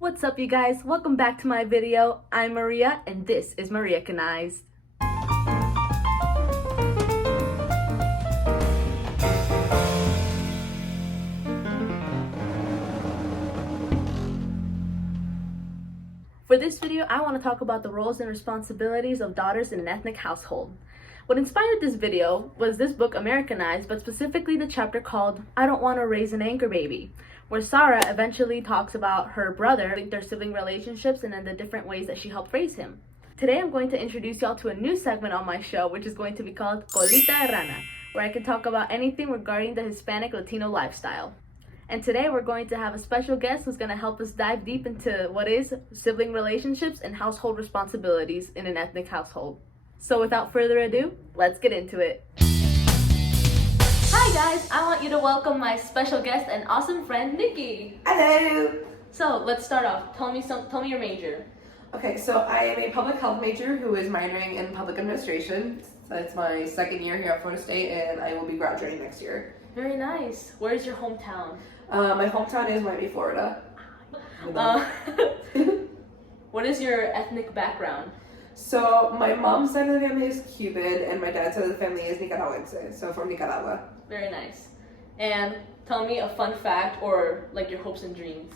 What's up, you guys? Welcome back to my video. I'm Maria, and this is Mariacanized. For this video, I want to talk about the roles and responsibilities of daughters in an ethnic household. What inspired this video was this book, Americanized, but specifically the chapter called I Don't Want to Raise an Anchor Baby, where Sara eventually talks about her brother, their sibling relationships, and then the different ways that she helped raise him. Today I'm going to introduce y'all to a new segment on my show, which is going to be called Colita de Rana, where I can talk about anything regarding the Hispanic Latino lifestyle. And today we're going to have a special guest who's going to help us dive deep into what is sibling relationships and household responsibilities in an ethnic household. So without further ado, let's get into it. Hi guys, I want you to welcome my special guest and awesome friend, Nicki. Hello. So let's start off. Tell me your major. Okay, so I am a public health major who is minoring in public administration. So it's my second year here at Florida State, and I will be graduating next year. Very nice. Where's your hometown? My hometown is Miami, Florida. What is your ethnic background? So my mom's side of the family is Cuban, and my dad's side of the family is Nicaraguense, so from Nicaragua. Very nice. And tell me a fun fact or like your hopes and dreams.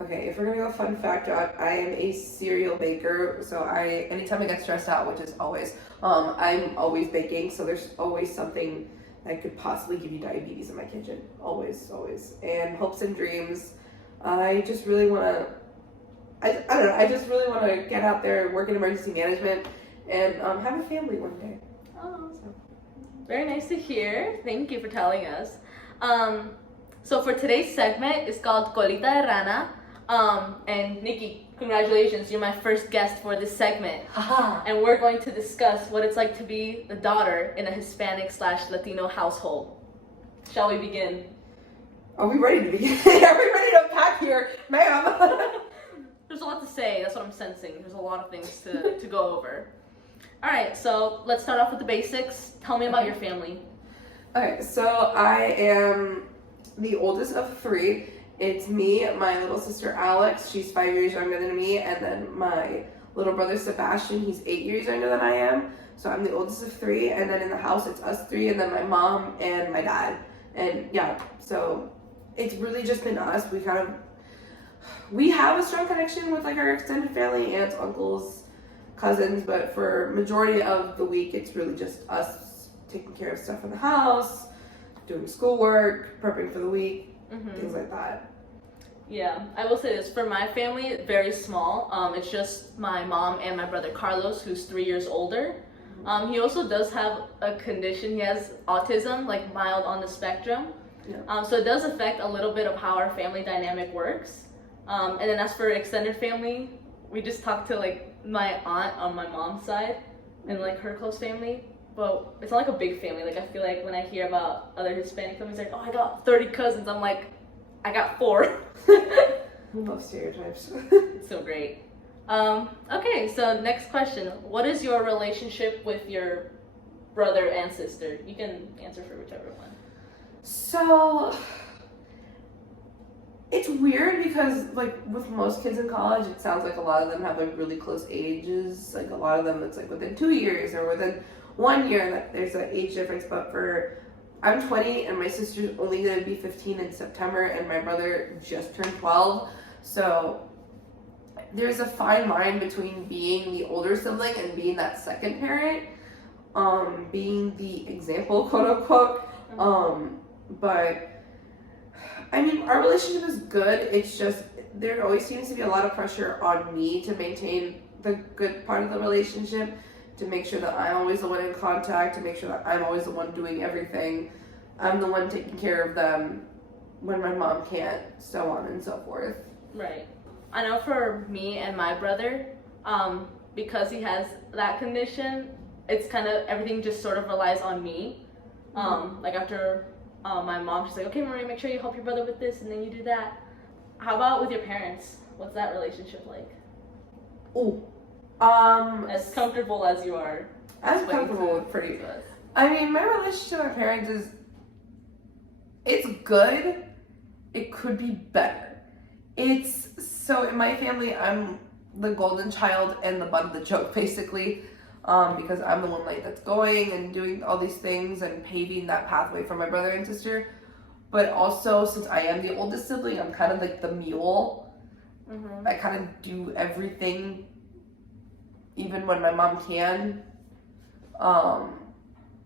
Okay, if we're gonna go fun fact route, I am a serial baker. So anytime I get stressed out, which is always, I'm always baking. So there's always something that could possibly give you diabetes in my kitchen. Always, always. And hopes and dreams, I just really wanna, I don't know, I just really wanna get out there, work in emergency management, and have a family one day. Oh, very nice to hear. Thank you for telling us. So for today's segment, it's called Colita de Rana. And Nicki, congratulations, you're my first guest for this segment. And we're going to discuss what it's like to be the daughter in a Hispanic/Latino household. Shall we begin? Are we ready to begin? Are we ready to pack here, ma'am? There's a lot to say, that's what I'm sensing. There's a lot of things to go over. All right, so let's start off with the basics. Tell me about your family. Okay, so I am the oldest of three. It's me, my little sister Alex, she's 5 years younger than me, and then my little brother Sebastian, he's 8 years younger than I am. So I'm the oldest of three, and then in the house it's us three, and then my mom and my dad. And yeah, so it's really just been us. We have a strong connection with like our extended family, aunts, uncles, cousins, but for majority of the week it's really just us taking care of stuff in the house, doing schoolwork, prepping for the week, things like that. Yeah, I will say this, for my family, very small. It's just my mom and my brother Carlos, who's 3 years older. He also does have a condition. He has autism, like mild on the spectrum. Yeah. So it does affect a little bit of how our family dynamic works. And then as for extended family, we just talked to like my aunt on my mom's side and like her close family. But it's not like a big family. Like I feel like when I hear about other Hispanic families, like, oh, I got 30 cousins. I'm like, I got 4. I love stereotypes. It's so great. Okay, so next question. What is your relationship with your brother and sister? You can answer for whichever one. So it's weird because like with most kids in college, it sounds like a lot of them have like really close ages. Like a lot of them, it's like within 2 years or within 1 year that there's an age difference. But I'm 20 and my sister's only gonna be 15 in September, and my brother just turned 12. So there's a fine line between being the older sibling and being that second parent, being the example, quote unquote. But I mean, our relationship is good. It's just there always seems to be a lot of pressure on me to maintain the good part of the relationship, to make sure that I'm always the one in contact, to make sure that I'm always the one doing everything. I'm the one taking care of them when my mom can't, so on and so forth. Right. I know for me and my brother, because he has that condition, it's kind of everything just sort of relies on me. Like after my mom, she's like, okay, Maria, make sure you help your brother with this, and then you do that. How about with your parents? What's that relationship like? As comfortable as you are. I'm comfortable with pretty good. I mean, my relationship with my parents it's good. It could be better. It's So in my family, I'm the golden child and the butt of the joke, basically, because I'm the one like that's going and doing all these things and paving that pathway for my brother and sister. But also, since I am the oldest sibling, I'm kind of like the mule. Mm-hmm. I kind of do everything, even when my mom can.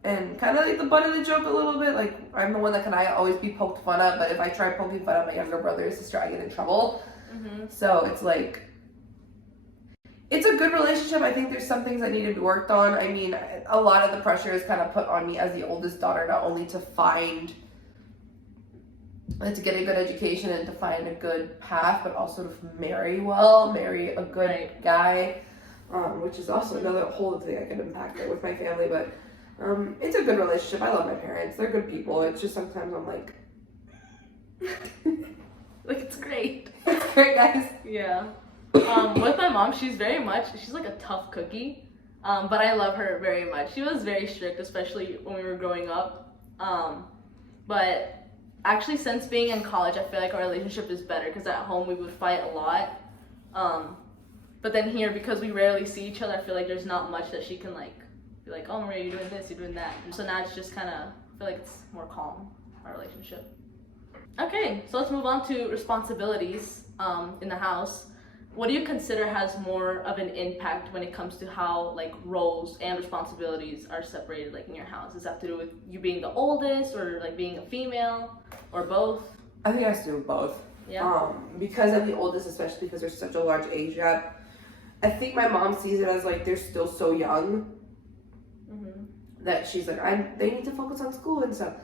And kind of like the butt of the joke a little bit. Like, I'm the one that can always be poked fun at, but if I try poking fun at my younger brother or sister, I get in trouble. Mm-hmm. So it's like, it's a good relationship. I think there's some things that need to be worked on. I mean, a lot of the pressure is kind of put on me as the oldest daughter, not only to get a good education and to find a good path, but also to marry a good guy, which is also another whole thing I can impact there with my family. But it's a good relationship. I love my parents. They're good people. It's just sometimes I'm like, like, it's great. It's great, guys. Yeah. With my mom, she's like a tough cookie, but I love her very much. She was very strict, especially when we were growing up, but actually since being in college, I feel like our relationship is better, because at home we would fight a lot, but then here, because we rarely see each other, I feel like there's not much that she can like be like, oh Maria, you're doing this, you're doing that, and so now it's just kind of, I feel like it's more calm, our relationship. Okay, so let's move on to responsibilities in the house. What do you consider has more of an impact when it comes to how like roles and responsibilities are separated like in your house? Does that have to do with you being the oldest, or like being a female, or both? I think it has to do with both. Yeah. Because I'm the oldest, especially because there's such a large age gap. I think my mom sees it as like they're still so young, mm-hmm. that she's like, they need to focus on school and stuff.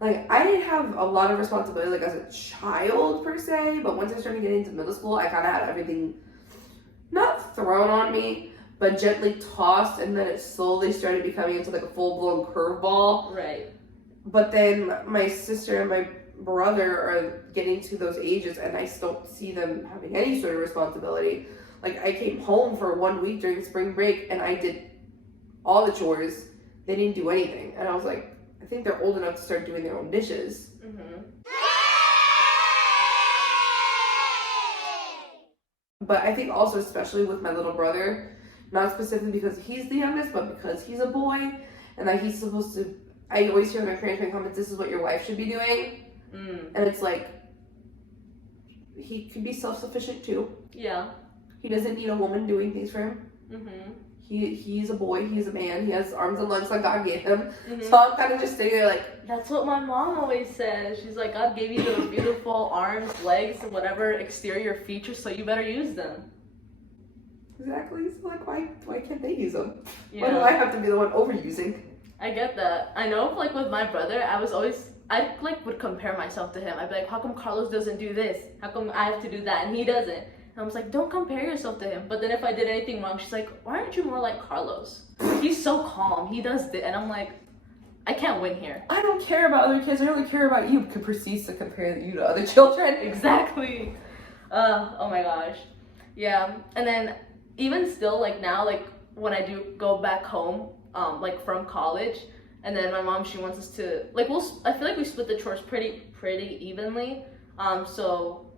Like, I didn't have a lot of responsibility, like, as a child, per se, but once I started getting into middle school, I kind of had everything, not thrown on me, but gently tossed, and then it slowly started becoming into, like, a full-blown curveball. Right. But then my sister and my brother are getting to those ages, and I still don't see them having any sort of responsibility. Like, I came home for 1 week during spring break, and I did all the chores. They didn't do anything, and I was like, I think they're old enough to start doing their own dishes. Mm-hmm. But I think also, especially with my little brother, not specifically because he's the youngest, but because he's a boy, and that he's supposed to, I always hear my parents make comments, this is what your wife should be doing. And it's like, he could be self-sufficient too. Yeah. He doesn't need a woman doing things for him. Mm-hmm. He's a boy, he's a man, he has arms and legs that God gave him. Mm-hmm. So I'm kind of just sitting there like... That's what my mom always says. She's like, God gave you those beautiful arms, legs, whatever exterior features, so you better use them. Exactly. So like, why can't they use them? Yeah. Why do I have to be the one overusing? I get that. I know, like, with my brother, I would compare myself to him. I'd be like, how come Carlos doesn't do this? How come I have to do that and he doesn't? I was like, don't compare yourself to him. But then if I did anything wrong, she's like, why aren't you more like Carlos? He's so calm. He does this. And I'm like, I can't win here. I don't care about other kids. I only care about you. Proceeds to compare you to other children. Exactly. Oh my gosh. Yeah. And then even still, like now, like when I do go back home, like from college, and then my mom, she wants us to, like, I feel like we split the chores pretty evenly.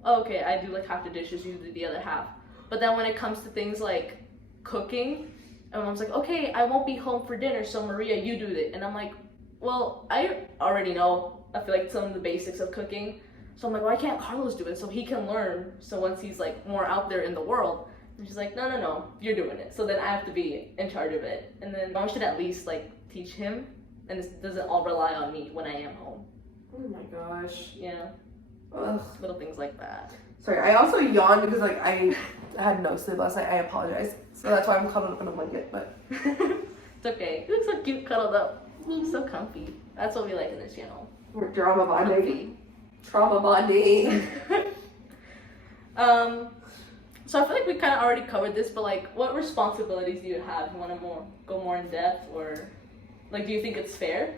Okay, I do like half the dishes, you do the other half. But then when it comes to things like cooking, my mom's like, okay, I won't be home for dinner, so Maria, you do it. And I'm like, well, I already know, I feel like some of the basics of cooking. So I'm like, why can't Carlos do it so he can learn? So once he's like more out there in the world. And she's like, no, you're doing it. So then I have to be in charge of it. And then mom should at least like teach him, and this doesn't all rely on me when I am home. Oh my gosh. Yeah. Ugh. Little things like that. Sorry, I also yawned because like I had no sleep last night. I apologize. So that's why I'm cuddled up in a blanket, but it's okay. You look so cute cuddled up. So comfy. That's what we like in this channel. We're drama bonding. Trauma bonding. So I feel like we kind of already covered this, but like, what responsibilities do you have? You want to go more in depth, or like, do you think it's fair?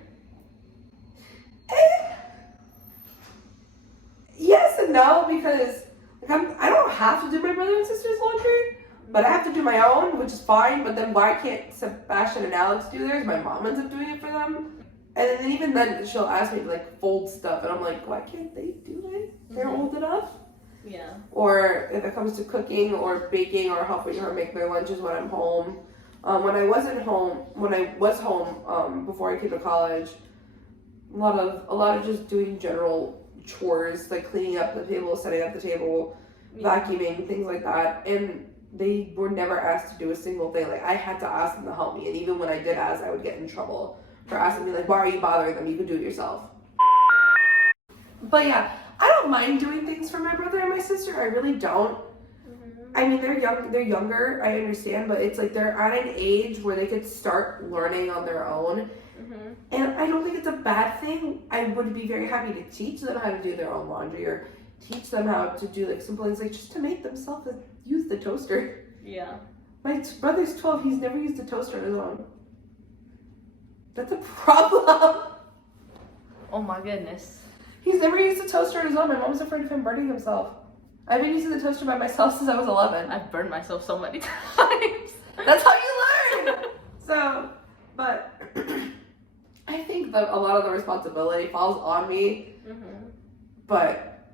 Yes and no, because like, I don't have to do my brother and sister's laundry, but I have to do my own, which is fine. But then why can't Sebastian and Alex do theirs? My mom ends up doing it for them. And then even then, she'll ask me to like fold stuff, and I'm like, why can't they do it? They're old enough. Yeah. Or if it comes to cooking or baking or helping her make their lunches when I'm home. When I was home before I came to college, a lot of just doing general chores like cleaning up the table, setting up the table, vacuuming, things like that. And they were never asked to do a single thing. Like I had to ask them to help me, and even when I did ask, I would get in trouble for asking me like, "Why are you bothering them? You could do it yourself." But yeah, I don't mind doing things for my brother and my sister. I really don't. I mean, they're younger, I understand, but it's like they're at an age where they could start learning on their own. And I don't think it's a bad thing. I would be very happy to teach them how to do their own laundry or teach them how to do like simple things, like just to make themselves use the toaster. Yeah. My brother's 12, he's never used a toaster on his own. That's a problem. Oh my goodness. He's never used a toaster on his own. My mom's afraid of him burning himself. I've been using the toaster by myself since I was 11. I've burned myself so many times. That's how you learn. So, but I think that a lot of the responsibility falls on me. But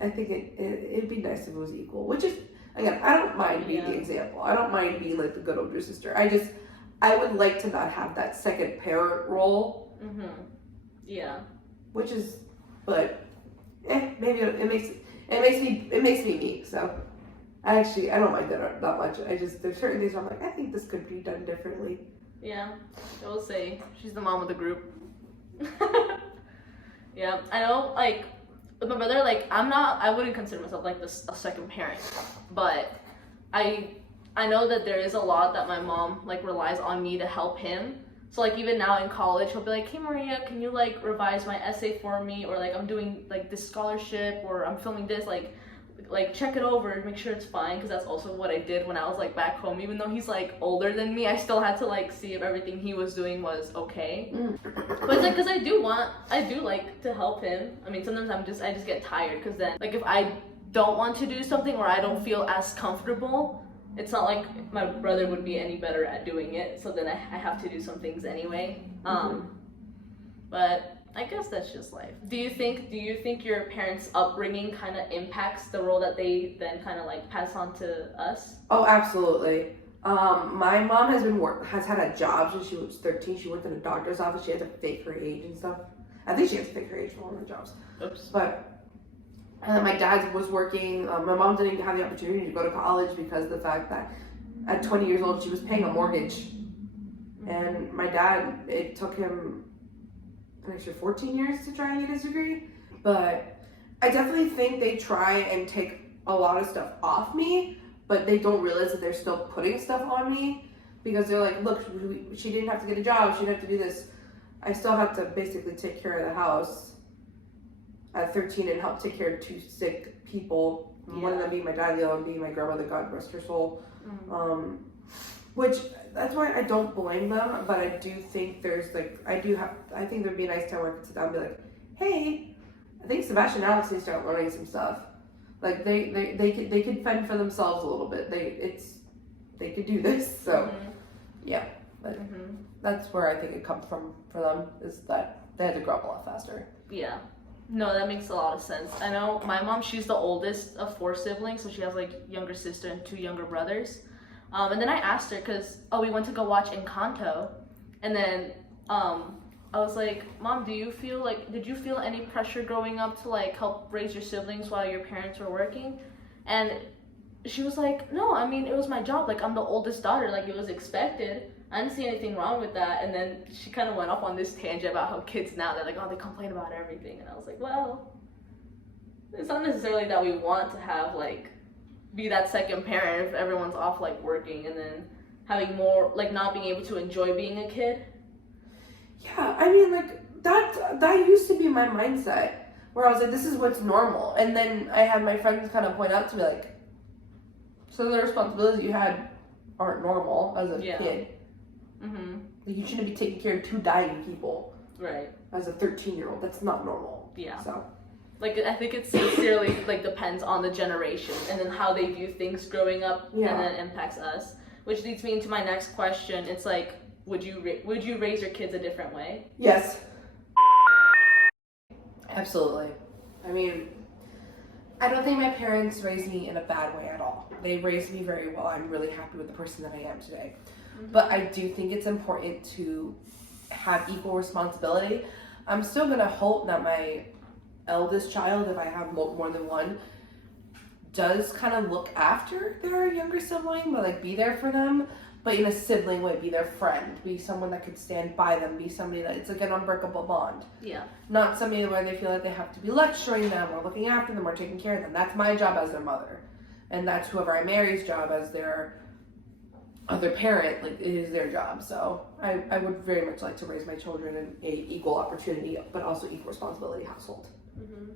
I think it'd be nice if it was equal. Which is, again, I don't mind being the example. I don't mind being like the good older sister. I would like to not have that second parent role. Yeah. Which is, but maybe it makes me me. So I don't mind that much. There's certain things where I'm like, I think this could be done differently. Yeah, I will say she's the mom of the group. Yeah, I know. Like with my brother, like I wouldn't consider myself like a second parent, but I know that there is a lot that my mom like relies on me to help him. So like even now in college, he'll be like, "Hey Maria, can you like revise my essay for me?" Or like I'm doing like this scholarship, or I'm filming this, like check it over and make sure it's fine, because that's also what I did when I was like back home. Even though he's like older than me, I still had to like see if everything he was doing was okay. But it's like, because I do like to help him. I mean, sometimes I just get tired, because then like if I don't want to do something or I don't feel as comfortable, it's not like my brother would be any better at doing it, so then I have to do some things anyway. But I guess that's just life. Do you think your parents' upbringing kind of impacts the role that they then kind of like pass on to us? Oh, absolutely. My mom has had a job since she was 13. She worked in a doctor's office. She had to fake her age and stuff. I think she had to fake her age for one of her jobs. Oops. But my dad was working. My mom didn't have the opportunity to go to college because of the fact that at 20 years old she was paying a mortgage. And my dad, it took him an extra 14 years to try and get his degree. But I definitely think they try and take a lot of stuff off me, but they don't realize that they're still putting stuff on me, because they're like, look, she didn't have to get a job, she didn't have to do this. I still have to basically take care of the house at 13 and help take care of 2 sick people. One of them being my dad, the other one being my grandmother, God rest her soul. Which, that's why I don't blame them, but I do think there's like, I think there'd be a nice time where I could sit down and be like, hey, I think Sebastian and Alex need to start learning some stuff. Like they could fend for themselves a little bit. They could do this. So yeah, but that's where I think it comes from for them, is that they had to grow up a lot faster. Yeah. No, that makes a lot of sense. I know my mom, she's the oldest of 4 siblings, so she has like younger sister and 2 younger brothers. And then I asked her, because we went to go watch Encanto, and then I was like, Mom, did you feel any pressure growing up to like help raise your siblings while your parents were working? And she was like, no, I mean, it was my job, like I'm the oldest daughter, like it was expected. I didn't see anything wrong with that. And then she kind of went off on this tangent about how kids now, they're like, oh, they complain about everything. And I was like, well, it's not necessarily that we want to have like be that second parent if everyone's off like working, and then having more like not being able to enjoy being a kid. Yeah, I mean, like that used to be my mindset, where I was like, this is what's normal. And then I had my friends kind of point out to me like, so the responsibilities you had aren't normal as a kid. Like, you shouldn't be taking care of 2 dying people. Right. As a 13-year-old, that's not normal. Yeah. So, like, I think it sincerely like depends on the generation and then how they view things growing up, and then impacts us. Which leads me into my next question. It's like, would you raise your kids a different way? Yes. Absolutely. I mean, I don't think my parents raised me in a bad way at all. They raised me very well. I'm really happy with the person that I am today. But I do think it's important to have equal responsibility. I'm still going to hope that my eldest child, if I have more than one, does kind of look after their younger sibling, but like be there for them, but in a sibling way, be their friend, be someone that could stand by them, be somebody that it's like an unbreakable bond. Yeah. Not somebody where they feel like they have to be lecturing them or looking after them or taking care of them. That's my job as their mother. And that's whoever I marry's job as their other parent, like it is their job. So I would very much like to raise my children in a equal opportunity, but also equal responsibility household. Mm-hmm.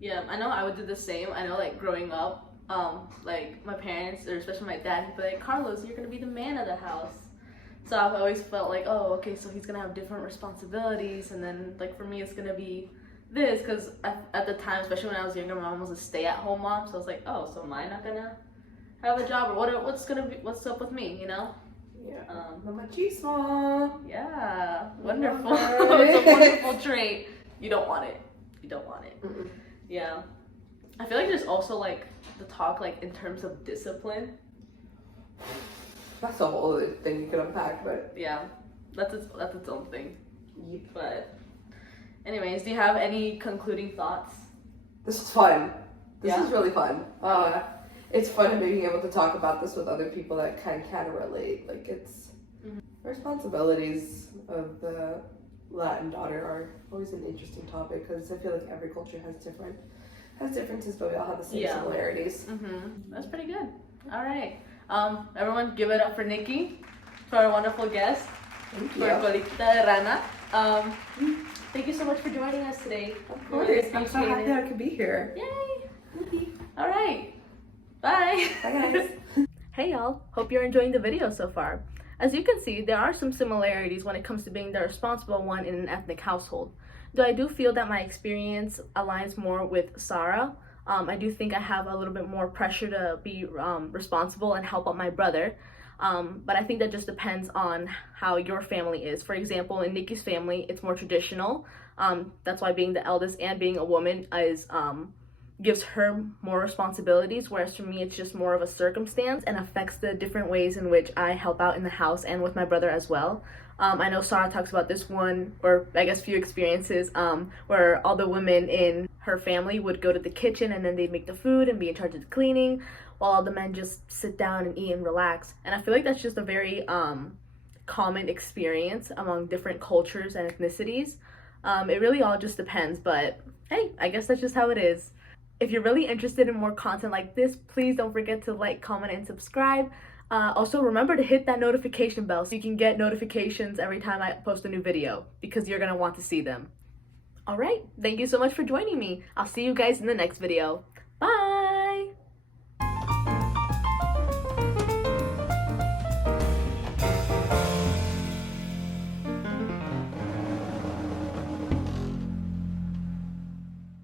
Yeah, I know I would do the same. I know, like, growing up, like, my parents, or especially my dad, would be like, Carlos, you're gonna be the man of the house. So I've always felt like, oh, okay, so he's gonna have different responsibilities, and then, like, for me, it's gonna be this, because at the time, especially when I was younger, my mom was a stay-at-home mom, so I was like, oh, so am I not gonna have a job, or what's up with me, you know? Yeah. The machismo. Yeah, wonderful. It's a wonderful trait. You don't want it. You don't want it. Mm-mm. Yeah. I feel like there's also, like, the talk, like, in terms of discipline. That's a whole other thing you could unpack, but Yeah, that's its own thing. Yep. But anyways, do you have any concluding thoughts? This is fun. This Yeah? is really fun. It's fun being able to talk about this with other people that can kind of relate. Like, it's responsibilities of the Latin daughter are always an interesting topic, because I feel like every culture has differences, but we all have the same similarities. That's pretty good. All right. Everyone, give it up for Nicki, for our wonderful guest, Thank for you. Colita de Rana. Thank you so much for joining us today. Of We really course. I'm so appreciate happy it. that I could be here. Yay! All right. Bye. Bye, guys. Hey y'all, hope you're enjoying the video so far. As you can see, there are some similarities when it comes to being the responsible one in an ethnic household. Though I do feel that my experience aligns more with Sara. I do think I have a little bit more pressure to be responsible and help out my brother. But I think that just depends on how your family is. For example, in Nicki's family, it's more traditional. That's why being the eldest and being a woman is gives her more responsibilities, whereas for me it's just more of a circumstance and affects the different ways in which I help out in the house and with my brother as well. I know Sara talks about this one, or I guess few experiences, where all the women in her family would go to the kitchen and then they'd make the food and be in charge of the cleaning, while all the men just sit down and eat and relax. And I feel like that's just a very common experience among different cultures and ethnicities. It really all just depends, but hey, I guess that's just how it is. If you're really interested in more content like this, please don't forget to like, comment, and subscribe. Also, remember to hit that notification bell so you can get notifications every time I post a new video, because you're gonna want to see them. Alright, thank you so much for joining me. I'll see you guys in the next video. Bye!